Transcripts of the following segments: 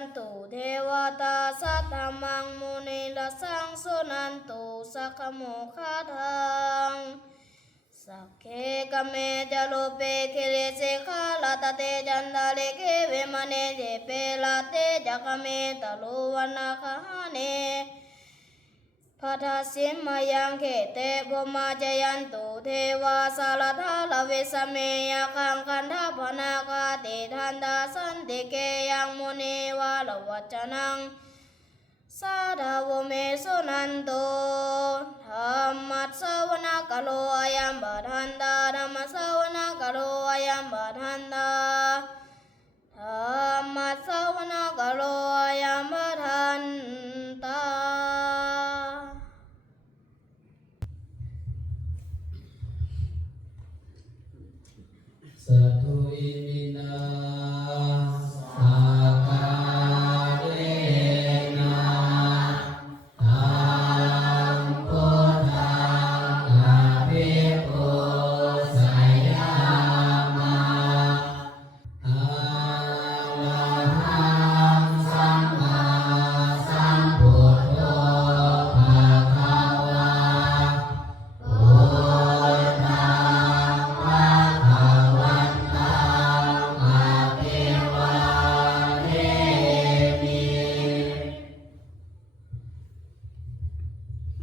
นตุเทวตาสัตตมังมุนีละสังสุนันตุสักขโมคาทังสักเคกเมจโลเปคิริสิกขาลาตเตจันดาเลเกเวมเนเจเปลาเตจักเมตโลวันนาคหาเนพัทสิมมายังเขเตบุมาจยันตุเทวาสารทาลเวสเมยคังคันธาปนาคาติทันดาสันติเกยังมุนีวาลวัจนังสาดาวเมสุนันโตธรรมัสสวนกโลอายัมบาทันตาธรรมสวนกโลอายัมบาทันตาธรรมัสสวนกโลอายัมบาทันตาสัตถุอิมินาสักกาเรนะธัมโพธังอภิปุสัยยามะอะระหังสัมมาสัมพุทโธภะคะวะพุทธังภะคะวันตังอภิวาเทมิ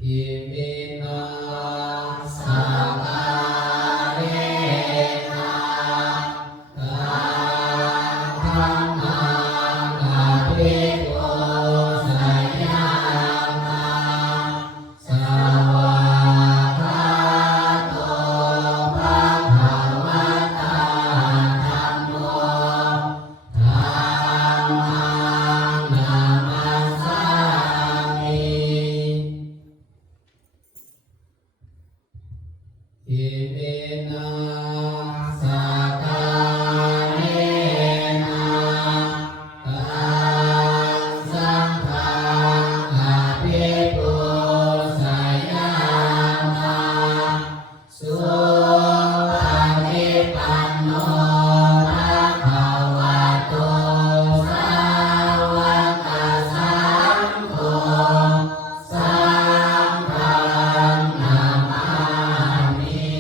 อิมินาสักการะธัมมังอภิปุสัยยามะสวากขาโตภะคะวะตาธัมโมธัมมังนามัสสามิ อิมินาสักการะตังสังฆังอภิปุสัยยามะสุปฏิปันโนภะคะวะโตสาวกสังโฆสังฆังนามามิ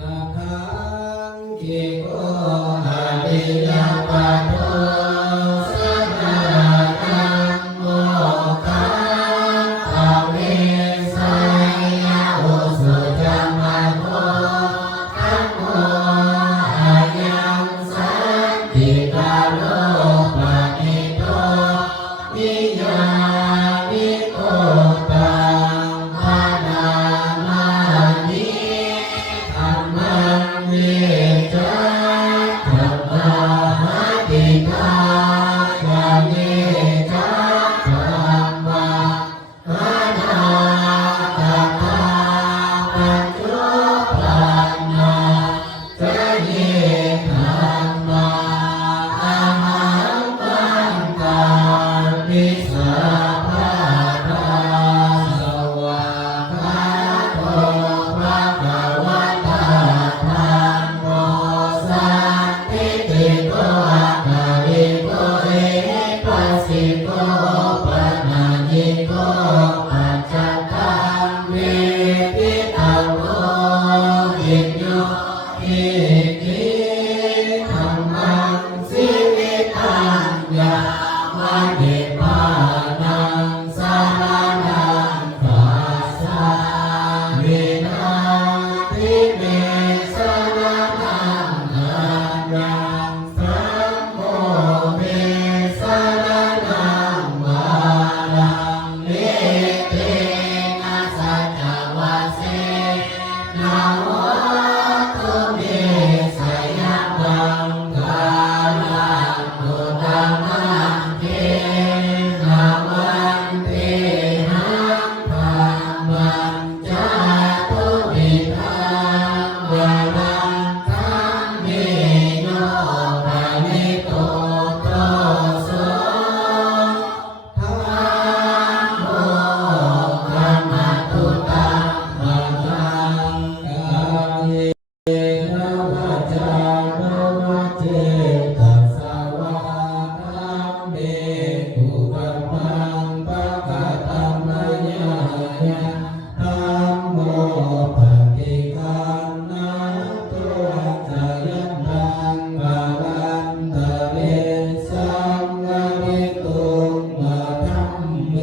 อาคังกิโกอะริยปัตโตสัพพะธัมโมคังอเวสัยยะโอสุจัมมโตธัมโมอายังสันติกาโลปะนิโตวิญญาณิโกตังภานามานิธัมมังเวจัตถัมมาติกาจาเนจัตถัมมาภานาตถาปัจจุปันนาจาเนธัมมาอาหังวันตังวิสาภาทาสวากขาโตภะคะวะตาธัมโมสันทิติโกอะคาริโกเอปัสสิโกปะนาญิโกปัจจตังเวทิตาโววิญโยอิทิธัมมังสิวิตัญญาวะเดปานังสารนังคัสสามินาทิเมสรณังอัญญังสัมโฆเมสรณังมาลังเนเตนะสัจจวาเสนะโมตุเมสยมังคาลังโตตัมมังเทนะวันเตหังธัมมังจาตุวิธังวรังธัมเมโยภานิโตโตโสธัมโมธัมมตุตังมังคังกายนะวาจานะวัจเจตัสสาวาธัมเมกุกัมมังปะกะตัมมยายะธัมโมปฏิคันนะตัวจายันตังกาลันตะเรสังฆวิตุงมาธัมเม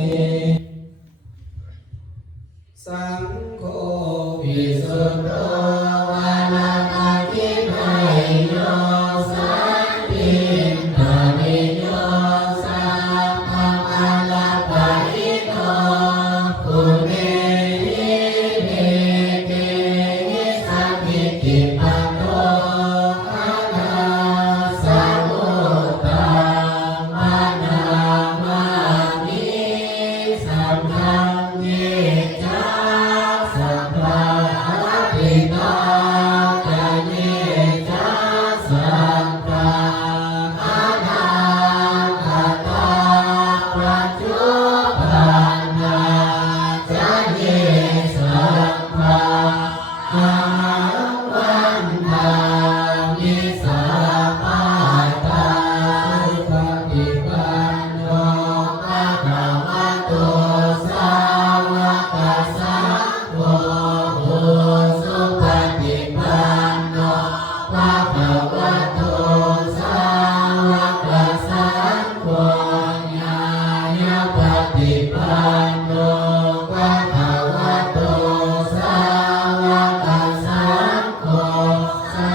สังโฆวิสุทโธวานานาคิภัยโยสันติตานิโยสัพพะมัลลปะหิโตปุเรหิเมเกหิสัพพิติปันโตอะนาสัมพุทธังมานามานิสัมภังเยจัสสัพพะปิตาจาเยจัสสัพพะอานาคตาปัจจุปันนาจาเยสัพพะอาหังวันทามิสาภาตาสุปฏิปันโนภะคะวะโตสาวกสังโฆสุปฏิปันโนภะคะวะโตสาวกสังโฆญาณปฏิปันโนภะคะวะโตสาวกสังโฆสา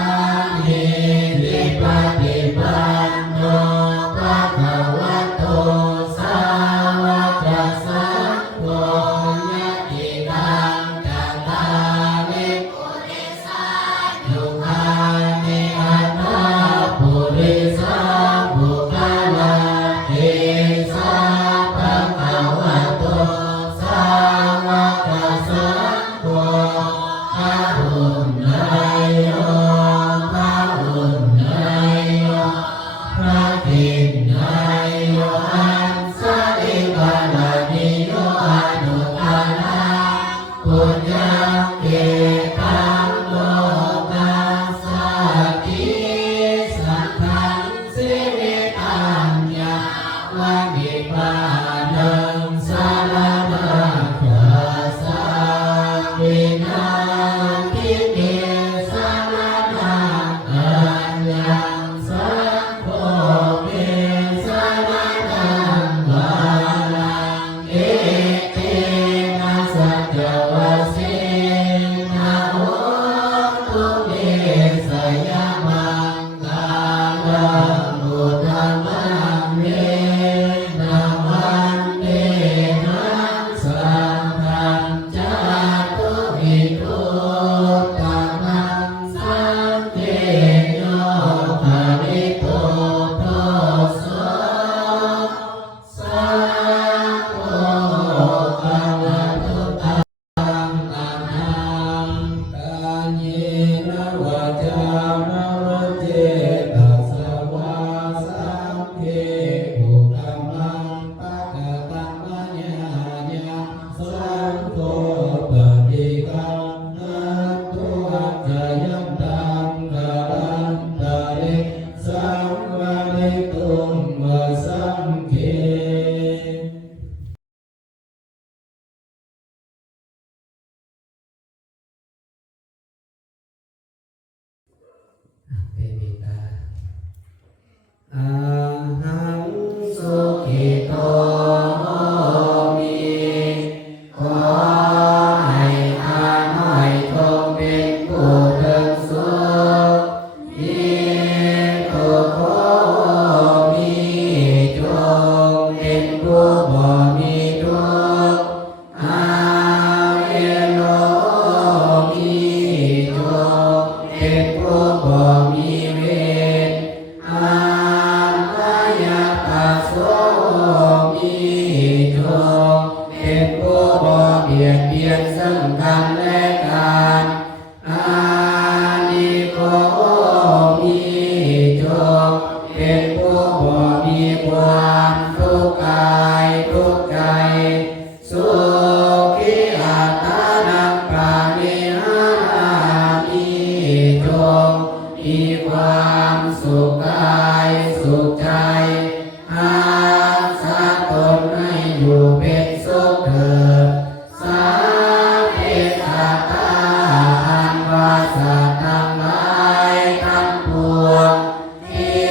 อะหังสุขิโตโหมิขอให้ข้าน้อยจงเป็นผู้ถึงสุขอิโตโหมิจงเป็นผู้บ่มีทุกข์อาเวโลมิจงเป็นผู้บ่มีเวรอาพยาปัสโสมิจงเป็นผู้บ่เบียดเบียนซึ่งกันและกันอานิโกมิจงเป็นผู้บ่มีความทุกข์กายทุกข์ใจสุขิอัตตานังปานิหารามิจงมีความสุขกายสุขใจอาสาตนให้อยู่เป็นสุขเถิดสาเพสัตตาอันว่าสัตว์ทั้งหลายทั้งปวงที่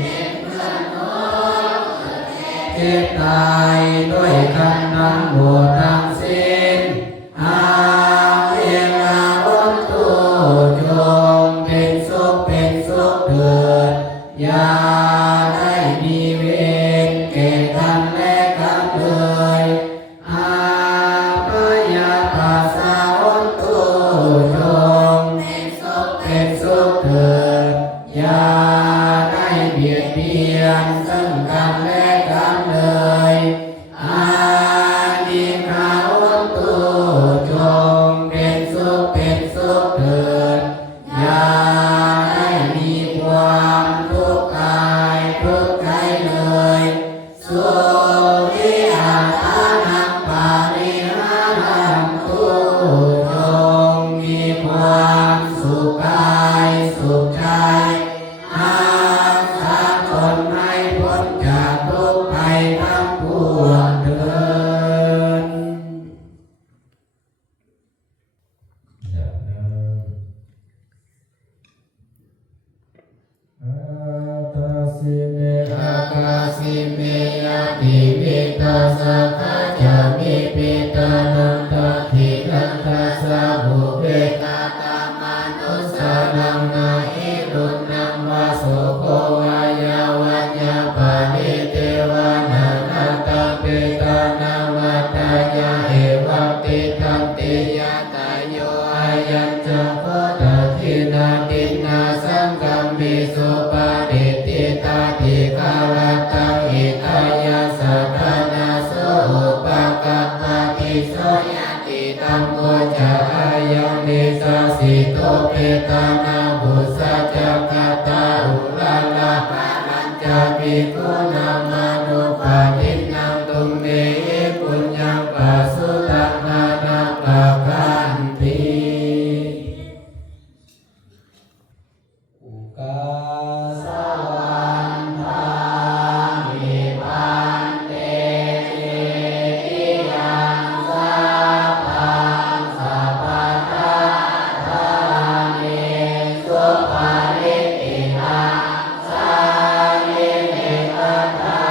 เป็นเพื่อนน้องเจ็บตายด้วยกันทั้งหมดทั้งสิ้นอาเวลาอนตุจงเป็นสุขเถิดอย่าได้มีเวรแก่กันและกันเลยอาพยาปัสสะอนตุจงเป็นสุขเถิดอย่าได้เบียดเบียนซึ่งกันและกันเลยอานิคาอนตุจงเป็นสุขเถิดอย่าได้มีความทุกข์กายทุกข์ใจเลยสุขิอัตตานังปาริหารันตุจงมีความสุขกายสุขใจอาสาตนให้พ้นจากทุกข์ภัยทั้งปวงเถิดอาตาสิเมอากาสิเมยะติวิตาสัพพะจามิปิตานันตถินันตัสสะบุเบกาตามานุสานังนาหิรุนังวาสุโกวายาวัญญาปานิเตวานานาตังปิตานังวัตตายาเอวังติตังติยาตายโยอายัญจะโคตทินาตินาสังกัมมิสุปาริติตาติกาลตังอิตายาสัทธานาโสอุปกัปปะติโสยติตัมโมจะอายังนิสาสิโตเปตานาบุสัจจกตาอุลาลาปารัญจาภิกขุนามานุปาทินังตุมเมปุญญังปัสสุตังนานาปะกันติอุกาสวันทามิพันเตอิยังสัพพังสัพพะทาทานิสุปาริตินังสานิเนกทา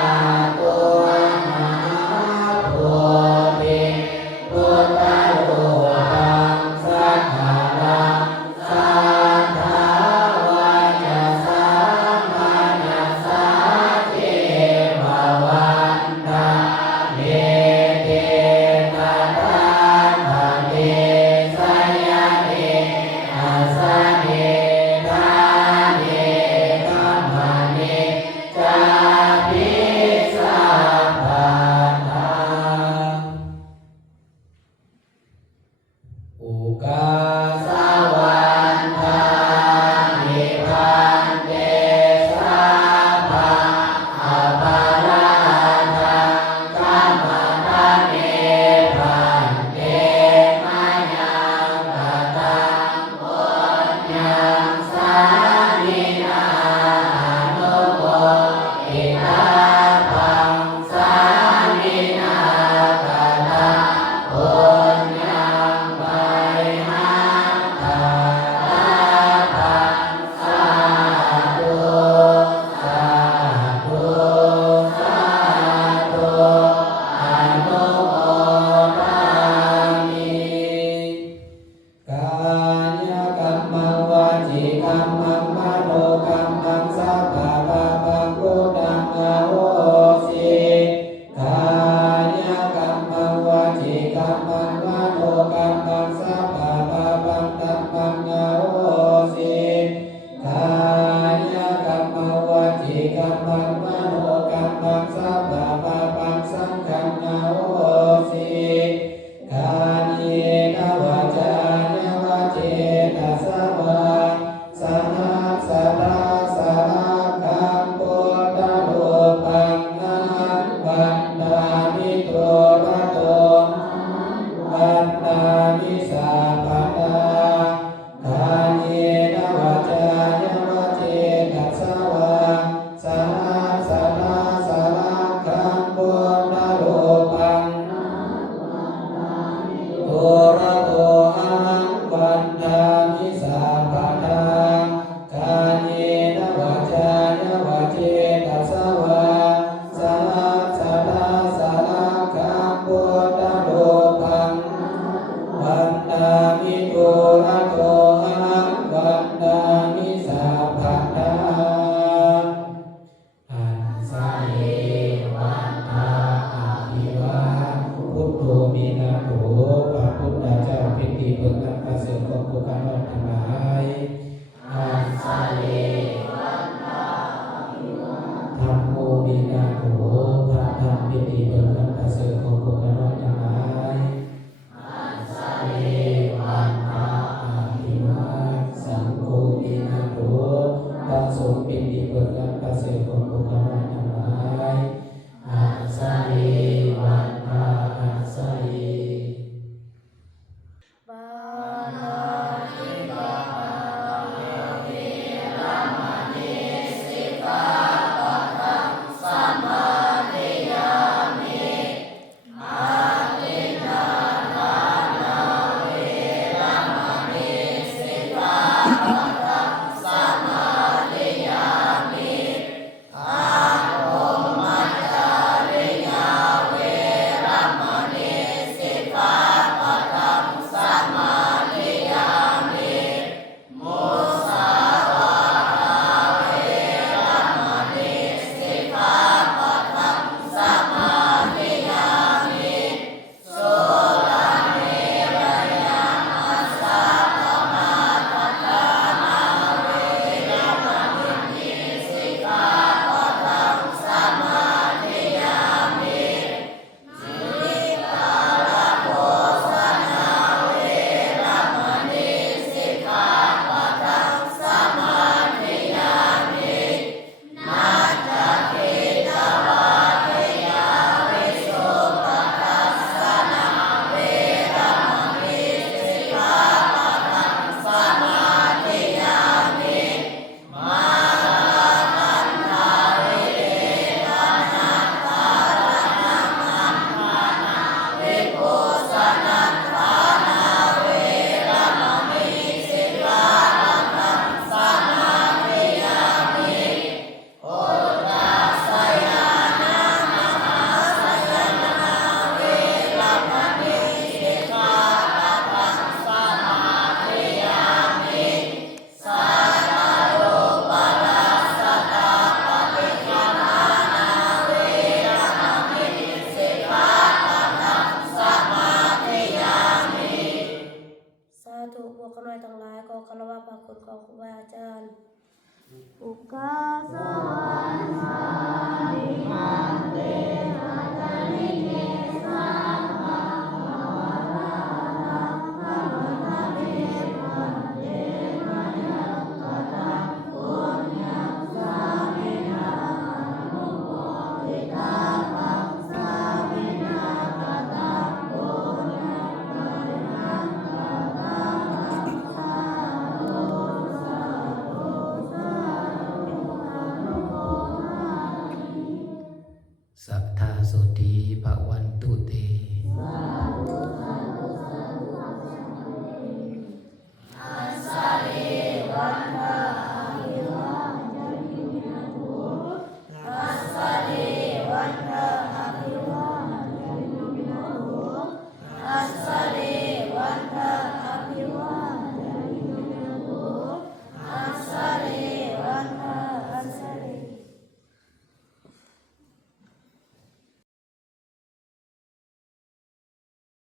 เสกของพวกเราทั้งหลายอาศัยวันพาอาศัยปานาติปาเวรมณีสิกขาปะทังสมาธิยามิอาทินนาทานาเวรมณีสิกขาปะทังสมาธิยามิอาโภมัจจาริยาเวรมณีสิกขาปะทังสมาธิยามิมุสาวาทาเวรมณีสิกขาปะทังสมาธิยามิสุราเมรยามัสสะปมาทฐานาเวรมณีสิกขาปะทังสมาธิยามิจิตาลโภสนาเวรมณีสิกขาปะทังสมาธิยามินาจติตวาเทยาวิสุปปัสสนาเวรมณีสิกขาปะทังสมาธิยามิมาคันธาวิเดปนาคารณะมัมพานาวิปุสนัทธานาเวรมณีสิกขาปะทังสมาธิยามิอุตตาสยานามหาสยนาเวรมณีสิกขาปะทังสมาธิยามิสารารูปราสตาปฏิฆานาเวรมณีสิกขาปะทังสมาธิยามิสาธุพวกข้าน้อยทั้งหลายขอคารวะพระคุณของครูบาอาจารย์อุกาสวรรณานิมันเตอาจาริเกสัง